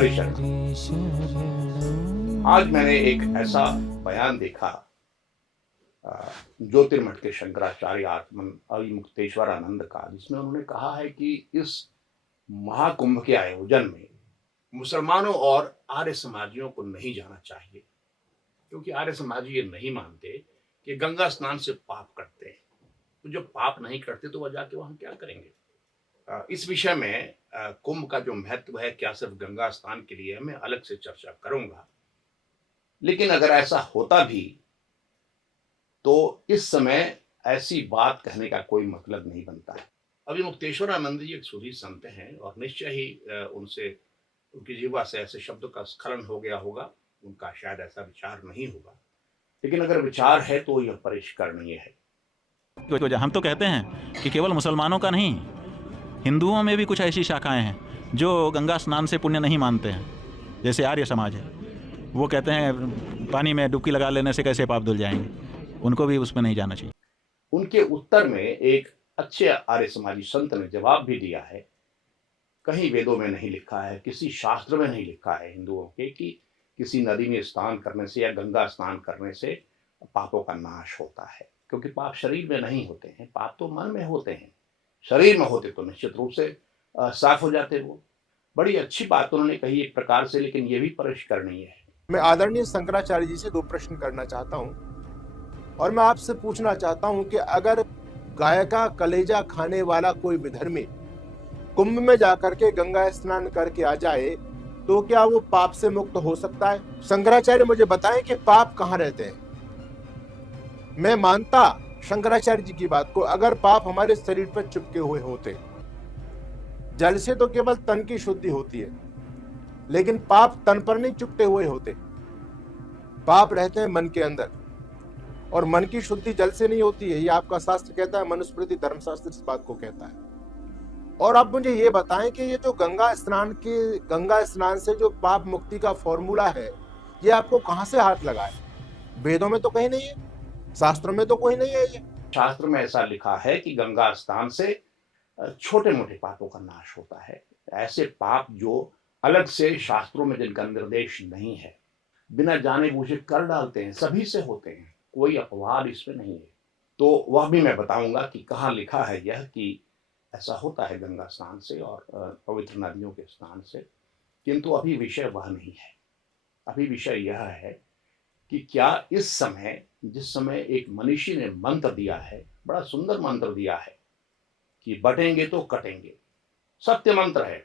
हरिशरण। आज मैंने एक ऐसा बयान देखा ज्योतिर्मठ के शंकराचार्य आत्मन अविमुक्तेश्वरानंद का, जिसमें उन्होंने कहा है कि इस महाकुंभ के आयोजन में मुसलमानों और आर्य समाजियों को नहीं जाना चाहिए, क्योंकि आर्य समाजी ये नहीं मानते कि गंगा स्नान से पाप कटते हैं। तो जब पाप नहीं करते तो वह जाके वहां क्या करेंगे। इस विषय में कुंभ का जो महत्व है, क्या सिर्फ गंगा स्नान के लिए है, मैं अलग से चर्चा करूंगा। लेकिन अगर ऐसा होता भी तो इस समय ऐसी बात कहने का कोई मतलब नहीं बनता है। अभी मुक्तेश्वरानंद जी एक सूफी संत हैं और निश्चय ही उनसे उनकी जीवा से ऐसे शब्दों का स्खलन हो गया होगा। उनका शायद ऐसा विचार नहीं होगा, लेकिन अगर विचार है तो यह परिष्करणीय है। हम तो कहते हैं कि केवल मुसलमानों का नहीं, हिंदुओं में भी कुछ ऐसी शाखाएं हैं जो गंगा स्नान से पुण्य नहीं मानते हैं। जैसे आर्य समाज है, वो कहते हैं पानी में डुबकी लगा लेने से कैसे पाप धुल जाएंगे, उनको भी उसमें नहीं जाना चाहिए। उनके उत्तर में एक अच्छे आर्य समाजी संत ने जवाब भी दिया है। कहीं वेदों में नहीं लिखा है, किसी शास्त्र में नहीं लिखा है हिंदुओं के कि किसी नदी में स्नान करने से या गंगा स्नान करने से पापों का नाश होता है, क्योंकि पाप शरीर में नहीं होते हैं, पाप तो मन में होते हैं। शरीर में होते तो निश्चित रूप से साफ हो जाते। वो बड़ी अच्छी बात उन्होंने कही एक प्रकार से, लेकिन ये भी परिष्करणीय है। मैं आदरणीय शंकराचार्य जी से 2 प्रश्न करना चाहता हूं और मैं आपसे पूछना चाहता हूं कि अगर गाय का कलेजा खाने वाला कोई विधर्मी कुंभ में जाकर के गंगा स्नान करके आ जाए तो क्या वो पाप से मुक्त हो सकता है? शंकराचार्य मुझे बताएं कि पाप कहाँ रहते हैं। मैं मानता शंकराचार्य जी की बात को, अगर पाप हमारे शरीर पर चिपके हुए होते, जल से तो केवल तन की शुद्धि होती है, लेकिन पाप तन पर नहीं चिपटे हुए होते। पाप रहते हैं मन के अंदर, और मन की शुद्धि जल से नहीं होती है। ये आपका शास्त्र कहता है, मनुस्मृति धर्मशास्त्र इस बात को कहता है। और अब मुझे ये बताएं कि ये जो गंगा स्नान से जो पाप मुक्ति का फॉर्मूला है, ये आपको कहां से हाथ लगा है? वेदों में तो कहीं नहीं है, शास्त्रों में तो कोई नहीं है। ये शास्त्र में ऐसा लिखा है कि गंगा स्नान से छोटे मोटे पापों का नाश होता है। ऐसे पाप जो अलग से शास्त्रों में जिनका निर्देश नहीं है, बिना जाने बूझे कर डालते हैं, सभी से होते हैं, कोई अपवाद इसमें नहीं है। तो वह भी मैं बताऊंगा कि कहाँ लिखा है यह कि ऐसा होता है गंगा स्नान से और पवित्र नदियों के स्नान से। किंतु अभी विषय वह नहीं है। अभी विषय यह है कि क्या इस समय, जिस समय एक मनीषी ने मंत्र दिया है, बड़ा सुंदर मंत्र दिया है कि बटेंगे तो कटेंगे, सत्य मंत्र है,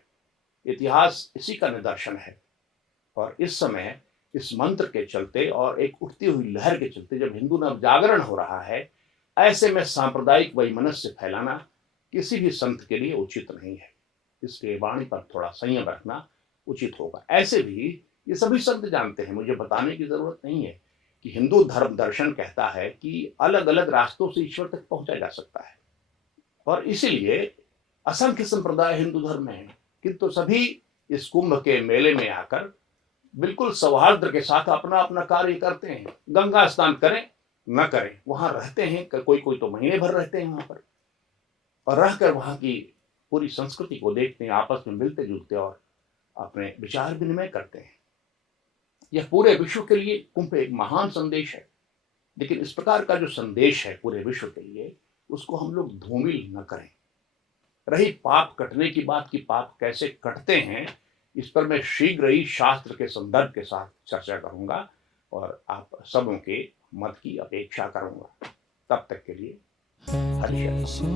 इतिहास इसी का निदर्शन है। और इस समय इस मंत्र के चलते और एक उठती हुई लहर के चलते जब हिंदू नवजागरण हो रहा है, ऐसे में सांप्रदायिक वैमनस्य फैलाना किसी भी संत के लिए उचित नहीं है। इसलिए वाणी पर थोड़ा संयम रखना उचित होगा। ऐसे भी ये सभी संत जानते हैं, मुझे बताने की जरूरत नहीं है कि हिंदू धर्म दर्शन कहता है कि अलग अलग रास्तों से ईश्वर तक पहुंचा जा सकता है, और इसीलिए असंख्य संप्रदाय हिंदू धर्म में है। किंतु सभी इस कुंभ के मेले में आकर बिल्कुल सौहार्द के साथ अपना अपना कार्य करते हैं। गंगा स्नान करें न करें, वहां रहते हैं, कोई कोई तो महीने भर रहते हैं वहां पर, और रहकर वहां की पूरी संस्कृति को देखते हैं, आपस में मिलते जुलते और अपने विचार विनिमय करते हैं। यह पूरे विश्व के लिए कुंभ एक महान संदेश है। लेकिन इस प्रकार का जो संदेश है पूरे विश्व के लिए, उसको हम लोग धूमिल न करें। रही पाप कटने की बात की पाप कैसे कटते हैं, इस पर मैं शीघ्र ही शास्त्र के संदर्भ के साथ चर्चा करूंगा और आप सबों के मत की अपेक्षा करूंगा। तब तक के लिए हरिशरण।